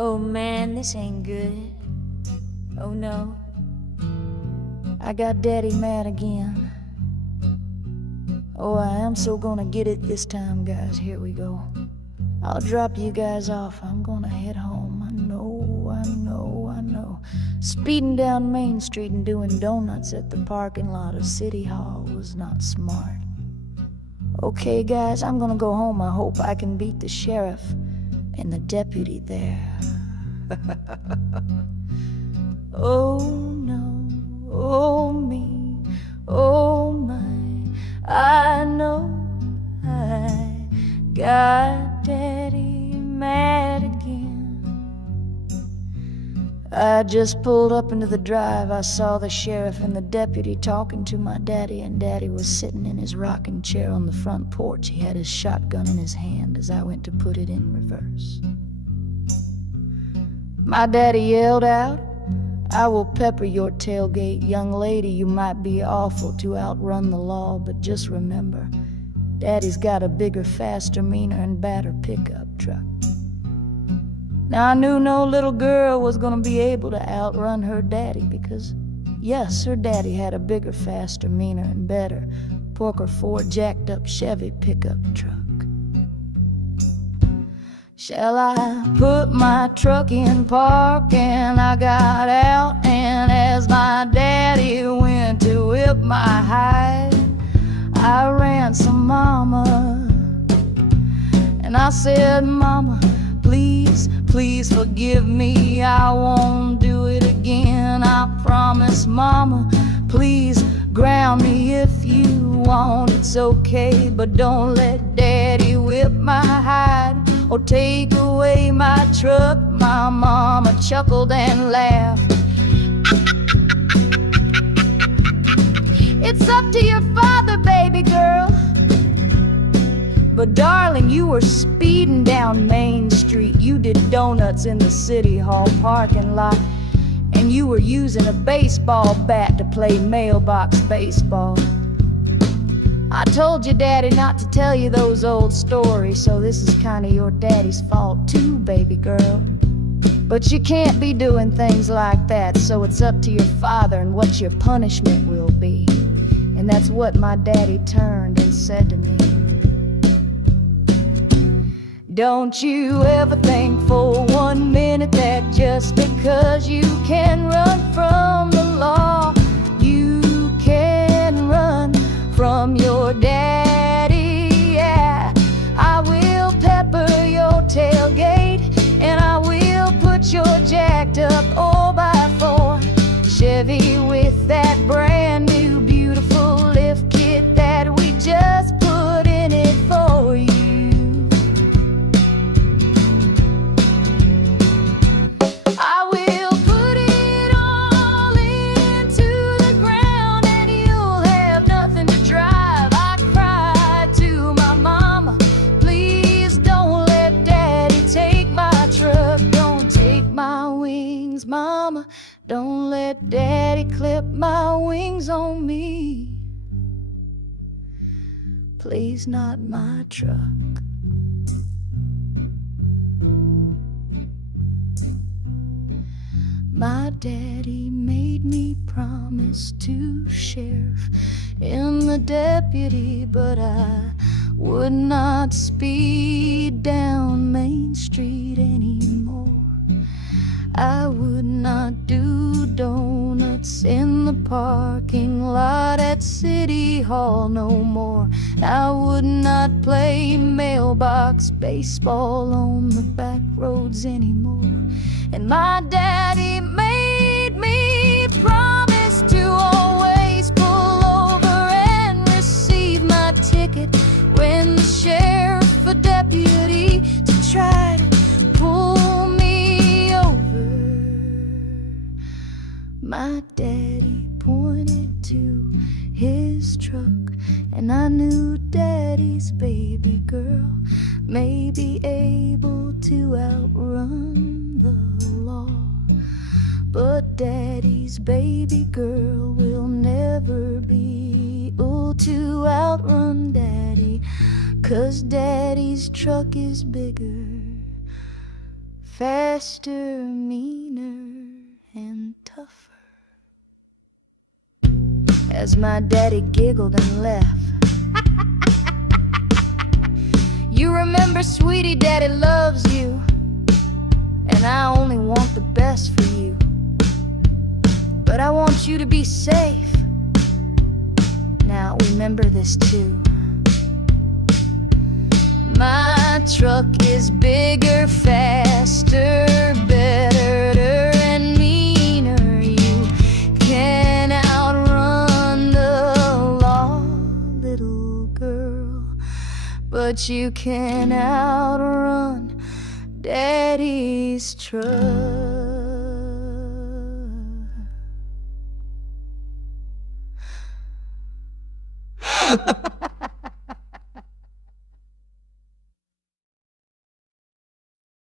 Oh man, this ain't good. Oh no, I got Daddy mad again. Oh, I am so gonna get it this time, guys. Here we go. I'll drop you guys off. I'm gonna head home. I know. Speeding down Main Street and doing donuts at the parking lot of City Hall was not smart. Okay, guys, I'm gonna go home. I hope I can beat the sheriff and the deputy there. Oh no, oh me, oh my, I know I got Daddy mad again. I just pulled up into the drive. I saw the sheriff and the deputy talking to my daddy, and Daddy was sitting in his rocking chair on the front porch. He had his shotgun in his hand as I went to put it in reverse. My daddy yelled out, "I will pepper your tailgate, young lady. You might be awful to outrun the law, but just remember, Daddy's got a bigger, faster, meaner, and badder pickup truck." Now I knew no little girl was gonna be able to outrun her daddy because, yes, her daddy had a bigger, faster, meaner, and better Porker Ford jacked up Chevy pickup truck. Shall I put my truck in park? And I got out, and as my daddy went to whip my hide, I ran some mama, and I said, "Mama, please forgive me. I won't do it again. I promise, Mama. Please ground me if you want. It's okay, but don't let Daddy whip my hide or take away my truck." My mama chuckled and laughed. "It's up to your father, baby girl." But darling, you were speeding down Main Street. You did donuts in the City Hall parking lot, and you were using a baseball bat to play mailbox baseball. I told your daddy not to tell you those old stories, so this is kinda your daddy's fault too, baby girl. But you can't be doing things like that, so it's up to your father and what your punishment will be. And that's what my daddy turned and said to me. "Don't you ever think for 1 minute that just because you can run from the law, you can run from your daddy." Yeah, I will pepper your tailgate, and I will put your jacked up 4x4 Chevy with that brand new beautiful lift kit that we just put in it for you. Mama, don't let Daddy clip my wings on me. Please, not my truck. My daddy made me promise to sheriff in the deputy, but I would not speed down Main Street anymore. I would not do donuts in the parking lot at City Hall no more. I would not play mailbox baseball on the back roads anymore. And my daddy made me promise to always pull over and receive my ticket when the sheriff or deputy to try to pull me over. My daddy pointed to his truck, and I knew Daddy's baby girl may be able to outrun the law, but Daddy's baby girl will never be able to outrun Daddy, 'cause Daddy's truck is bigger, faster, meaner, and tougher. As my daddy giggled and left. You remember, sweetie, daddy loves you, and I only want the best for you. But I want you to be safe. Now remember this too. My truck is bigger, faster, better, and meaner. You can outrun the law, little girl, but you can outrun Daddy's truck.